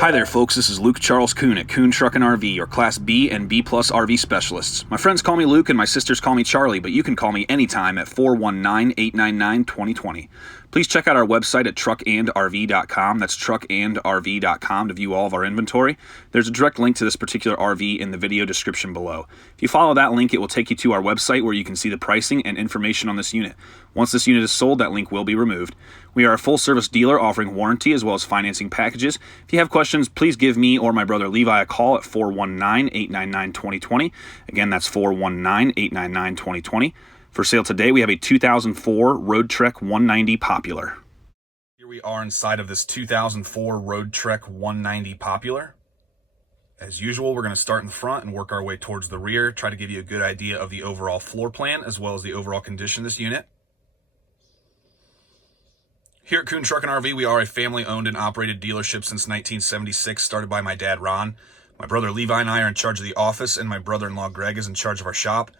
Hi there folks, this is Luke Charles Kuhn at Kuhn Truck and RV, your Class B and B Plus RV specialists. My friends call me Luke and my sisters call me Charlie, but you can call me anytime at 419-899-2020. Please check out our website at truckandrv.com. That's truckandrv.com to view all of our inventory. There's a direct link to this particular RV in the video description below. If you follow that link, it will take you to our website where you can see the pricing and information on this unit. Once this unit is sold, that link will be removed. We are a full-service dealer offering warranty as well as financing packages. If you have questions, please give me or my brother Levi a call at 419-899-2020. Again, that's 419-899-2020. For sale today, we have a 2004 Roadtrek 190 Popular. Here we are inside of this 2004 Roadtrek 190 Popular. As usual, we're going to start in the front and work our way towards the rear, try to give you a good idea of the overall floor plan as well as the overall condition of this unit. Here at Kuhn Truck and RV, we are a family-owned and operated dealership since 1976, started by my dad, Ron. My brother Levi and I are in charge of the office, and my brother-in-law, Greg, is in charge of our shop.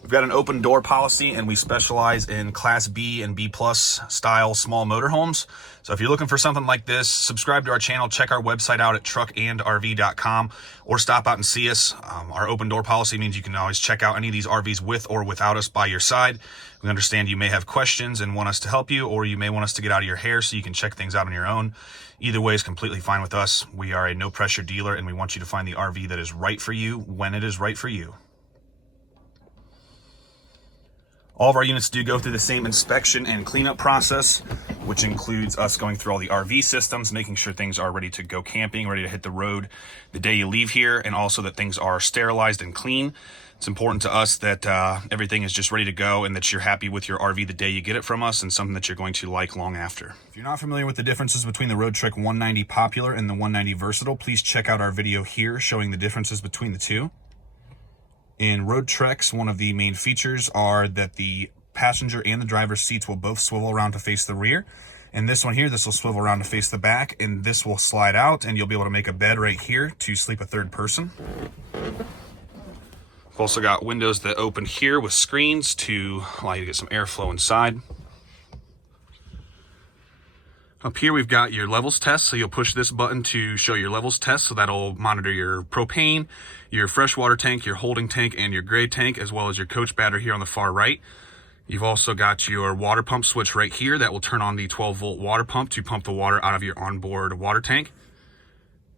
We've got an open door policy, and we specialize in Class B and B Plus style small motorhomes. So if you're looking for something like this, subscribe to our channel, check our website out at truckandrv.com, or stop out and see us. Our open door policy means you can always check out any of these RVs with or without us by your side. We understand you may have questions and want us to help you, or you may want us to get out of your hair so you can check things out on your own. Either way is completely fine with us. We are a no-pressure dealer, and we want you to find the RV that is right for you when it is right for you. All of our units do go through the same inspection and cleanup process, which includes us going through all the RV systems, making sure things are ready to go camping, ready to hit the road the day you leave here, and also that things are sterilized and clean. It's important to us that everything is just ready to go and that you're happy with your RV the day you get it from us and something that you're going to like long after. If you're not familiar with the differences between the Roadtrek 190 Popular and the 190 Versatile, please check out our video here showing the differences between the two. In Roadtreks, one of the main features are that the passenger and the driver's seats will both swivel around to face the rear. And this one here, this will swivel around to face the back, and this will slide out, and you'll be able to make a bed right here to sleep a third person. We've also got windows that open here with screens to allow you to get some airflow inside. Up here, we've got your levels test, so you'll push this button to show your levels test, so that'll monitor your propane, your freshwater tank, your holding tank, and your gray tank, as well as your coach battery here on the far right. You've also got your water pump switch right here that will turn on the 12-volt water pump to pump the water out of your onboard water tank.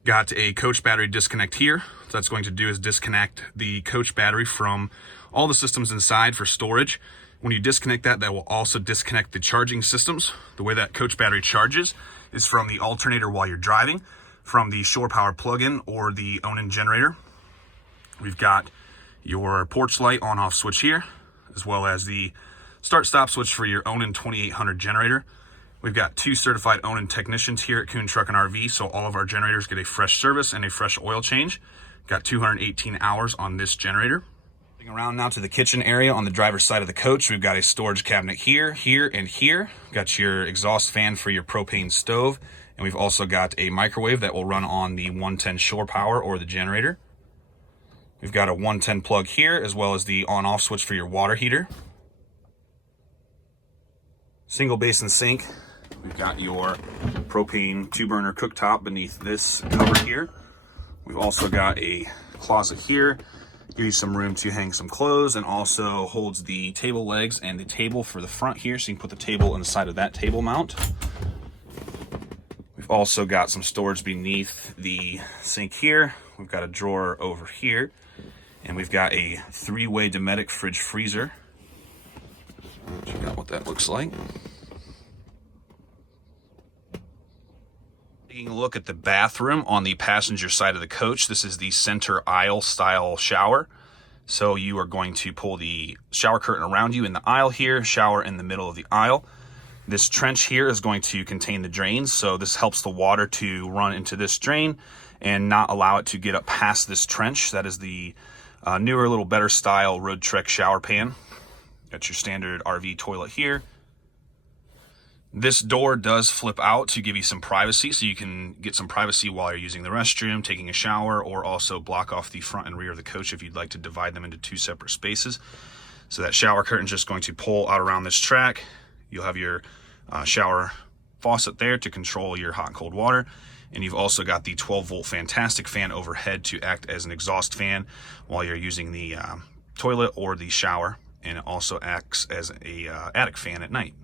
Got a coach battery disconnect here. So that's going to do is disconnect the coach battery from all the systems inside for storage. When you disconnect that, that will also disconnect the charging systems. The way that coach battery charges is from the alternator while you're driving, from the shore power plug-in or the own-in generator. We've got your porch light on-off switch here, as well as the start-stop switch for your own-in 2800 generator. We've got 2 certified own-in technicians here at Kuhn Truck and RV, so all of our generators get a fresh service and a fresh oil change. Got 218 hours on this generator. Around now to the kitchen area on the driver's side of the coach, we've got a storage cabinet here, here, and here. Got your exhaust fan for your propane stove, and we've also got a microwave that will run on the 110 shore power or the generator. We've got a 110 plug here, as well as the on-off switch for your water heater. Single basin sink. We've got your propane 2-burner cooktop beneath this cover here. We've also got a closet here. Give you some room to hang some clothes, and also holds the table legs and the table for the front here, so you can put the table inside of that table mount. We've also got some storage beneath the sink here. We've got a drawer over here, and we've got a 3-way Dometic fridge freezer. Check out what that looks like. Taking a look at the bathroom on the passenger side of the coach. This is the center aisle style shower. So you are going to pull the shower curtain around you in the aisle here, shower in the middle of the aisle. This trench here is going to contain the drains, so this helps the water to run into this drain and not allow it to get up past this trench. That is the newer, little better style Roadtrek shower pan. Got your standard RV toilet here. This door does flip out to give you some privacy, so you can get some privacy while you're using the restroom, taking a shower, or also block off the front and rear of the coach if you'd like to divide them into 2 separate spaces. So that shower curtain is just going to pull out around this track. You'll have your shower faucet there to control your hot and cold water. And you've also got the 12-volt fantastic fan overhead to act as an exhaust fan while you're using the toilet or the shower. And it also acts as a attic fan at night.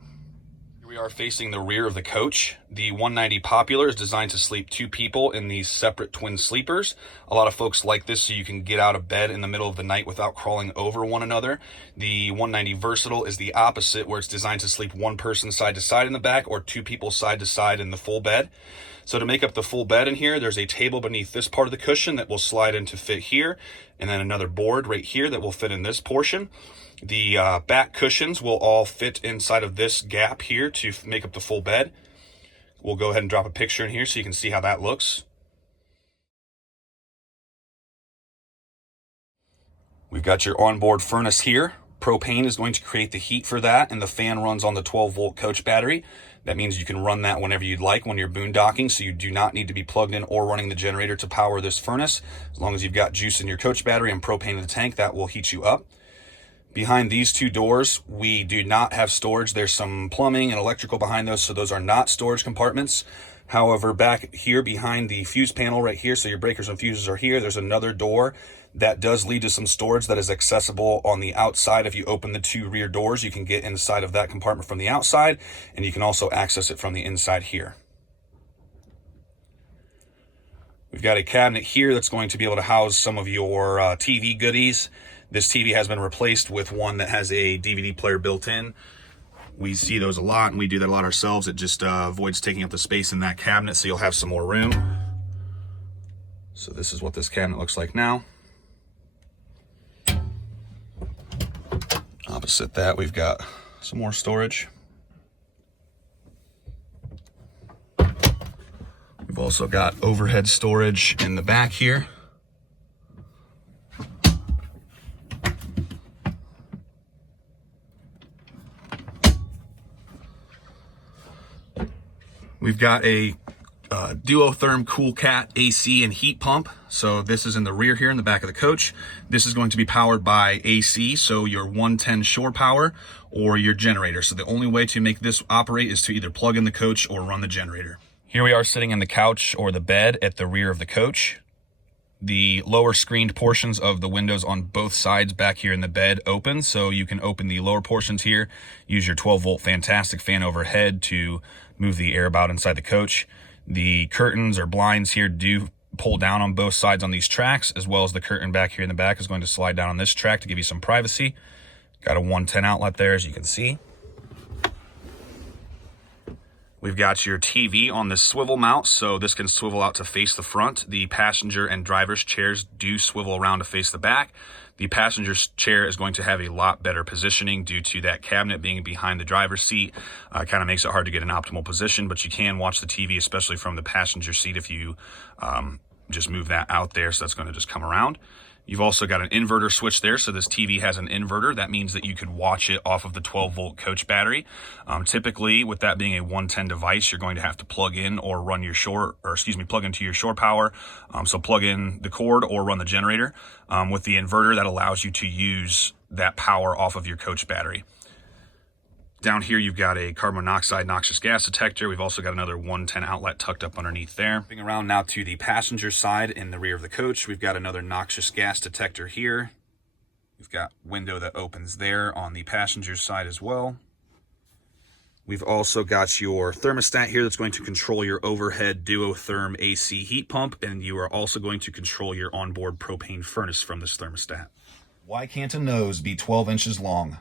Here we are facing the rear of the coach. The 190 Popular is designed to sleep 2 people in these separate twin sleepers. A lot of folks like this so you can get out of bed in the middle of the night without crawling over one another. The 190 Versatile is the opposite, where it's designed to sleep 1 person side to side in the back or 2 people side to side in the full bed. So to make up the full bed in here, there's a table beneath this part of the cushion that will slide in to fit here, and then another board right here that will fit in this portion. The back cushions will all fit inside of this gap here to make up the full bed. We'll go ahead and drop a picture in here so you can see how that looks. We've got your onboard furnace here. Propane is going to create the heat for that, and the fan runs on the 12-volt coach battery. That means you can run that whenever you'd like when you're boondocking, so you do not need to be plugged in or running the generator to power this furnace. As long as you've got juice in your coach battery and propane in the tank, that will heat you up. Behind these 2 doors, we do not have storage. There's some plumbing and electrical behind those, so those are not storage compartments. However, back here behind the fuse panel right here, so your breakers and fuses are here, there's another door that does lead to some storage that is accessible on the outside. If you open the 2 rear doors, you can get inside of that compartment from the outside, and you can also access it from the inside here. We've got a cabinet here that's going to be able to house some of your TV goodies. This TV has been replaced with one that has a DVD player built in. We see those a lot, and we do that a lot ourselves. It just avoids taking up the space in that cabinet, so you'll have some more room. So this is what this cabinet looks like now. Opposite that, we've got some more storage. We've also got overhead storage in the back here. We've got a Duotherm CoolCat AC and heat pump. So this is in the rear here in the back of the coach. This is going to be powered by AC, so your 110 shore power or your generator. So the only way to make this operate is to either plug in the coach or run the generator. Here we are sitting in the couch or the bed at the rear of the coach. The lower screened portions of the windows on both sides back here in the bed open, so you can open the lower portions here, use your 12-volt fantastic fan overhead to move the air about inside the coach. The curtains or blinds here do pull down on both sides on these tracks, as well as the curtain back here in the back is going to slide down on this track to give you some privacy. Got a 110 outlet there, as you can see. We've got your TV on this swivel mount, so this can swivel out to face the front. The passenger and driver's chairs do swivel around to face the back. The passenger's chair is going to have a lot better positioning due to that cabinet being behind the driver's seat. Kind of makes it hard to get an optimal position, but you can watch the TV, especially from the passenger seat if you just move that out there, so that's going to just come around. You've also got an inverter switch there, so this TV has an inverter. That means that you could watch it off of the 12-volt coach battery. Typically, with that being a 110 device, you're going to have to plug in or run your plug into your shore power. So plug in the cord or run the generator. With the inverter, that allows you to use that power off of your coach battery. Down here, you've got a carbon monoxide noxious gas detector. We've also got another 110 outlet tucked up underneath there. Moving around now to the passenger side in the rear of the coach, we've got another noxious gas detector here. We've got window that opens there on the passenger side as well. We've also got your thermostat here that's going to control your overhead Duotherm AC heat pump, and you are also going to control your onboard propane furnace from this thermostat. Why can't a nose be 12 inches long?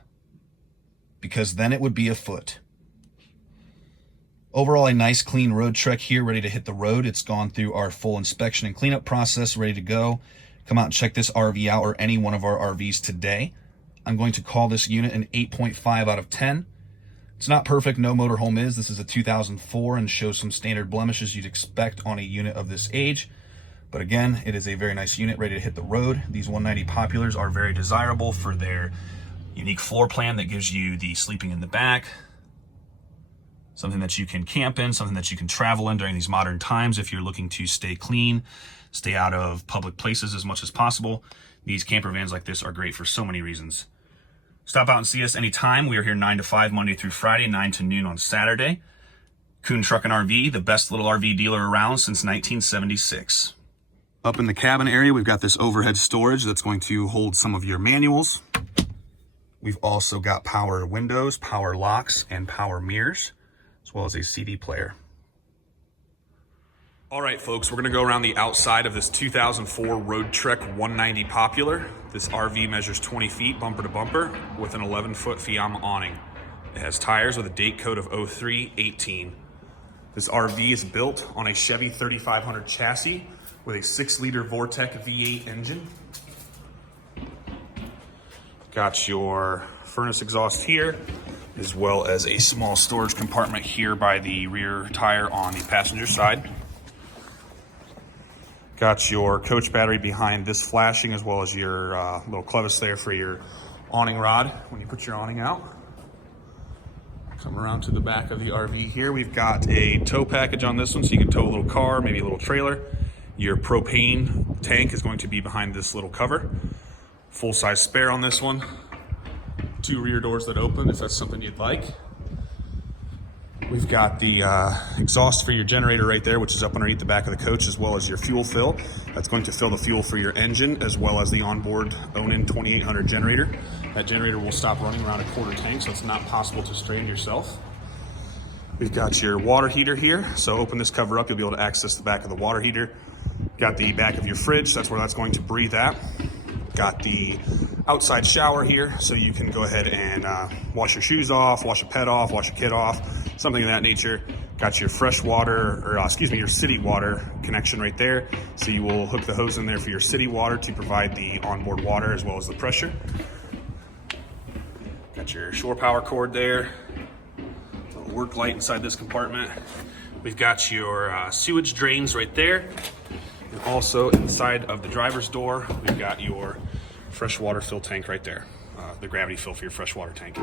Because then it would be a foot. Overall, a nice clean Roadtrek here, ready to hit the road. It's gone through our full inspection and cleanup process, ready to go. Come out and check this RV out, or any one of our RVs today. I'm going to call this unit an 8.5 out of 10. It's not perfect, no motorhome is. This is a 2004 and shows some standard blemishes you'd expect on a unit of this age. But again, it is a very nice unit, ready to hit the road. These 190 Populars are very desirable for their unique floor plan that gives you the sleeping in the back, something that you can camp in, something that you can travel in during these modern times if you're looking to stay clean, stay out of public places as much as possible. These camper vans like this are great for so many reasons. Stop out and see us anytime. We are here 9 to 5 Monday through Friday, 9 to noon on Saturday. Kuhn Truck and RV, the best little RV dealer around since 1976. Up in the cabin area, we've got this overhead storage that's going to hold some of your manuals. We've also got power windows, power locks, and power mirrors, as well as a CD player. All right, folks, we're gonna go around the outside of this 2004 Roadtrek 190 Popular. This RV measures 20 feet bumper to bumper with an 11-foot Fiamma awning. It has tires with a date code of 0318. This RV is built on a Chevy 3500 chassis with a 6-liter Roadtrek V8 engine. Got your furnace exhaust here, as well as a small storage compartment here by the rear tire on the passenger side. Got your coach battery behind this flashing, as well as your little clevis there for your awning rod when you put your awning out. Come around to the back of the RV here. We've got a tow package on this one, so you can tow a little car, maybe a little trailer. Your propane tank is going to be behind this little cover. Full-size spare on this one. 2 rear doors that open if that's something you'd like. We've got the exhaust for your generator right there, which is up underneath the back of the coach, as well as your fuel fill. That's going to fill the fuel for your engine, as well as the onboard Onan 2800 generator. That generator will stop running around a quarter tank, so it's not possible to strain yourself. We've got your water heater here. So open this cover up, you'll be able to access the back of the water heater. Got the back of your fridge, that's where that's going to breathe at. Got the outside shower here, so you can go ahead and wash your shoes off, wash a pet off, wash a kid off, something of that nature. Got your fresh water, or your city water connection right there. So you will hook the hose in there for your city water to provide the onboard water as well as the pressure. Got your shore power cord there. A little work light inside this compartment. We've got your sewage drains right there. And also inside of the driver's door, we've got your freshwater fill tank right there. The gravity fill for your freshwater tank.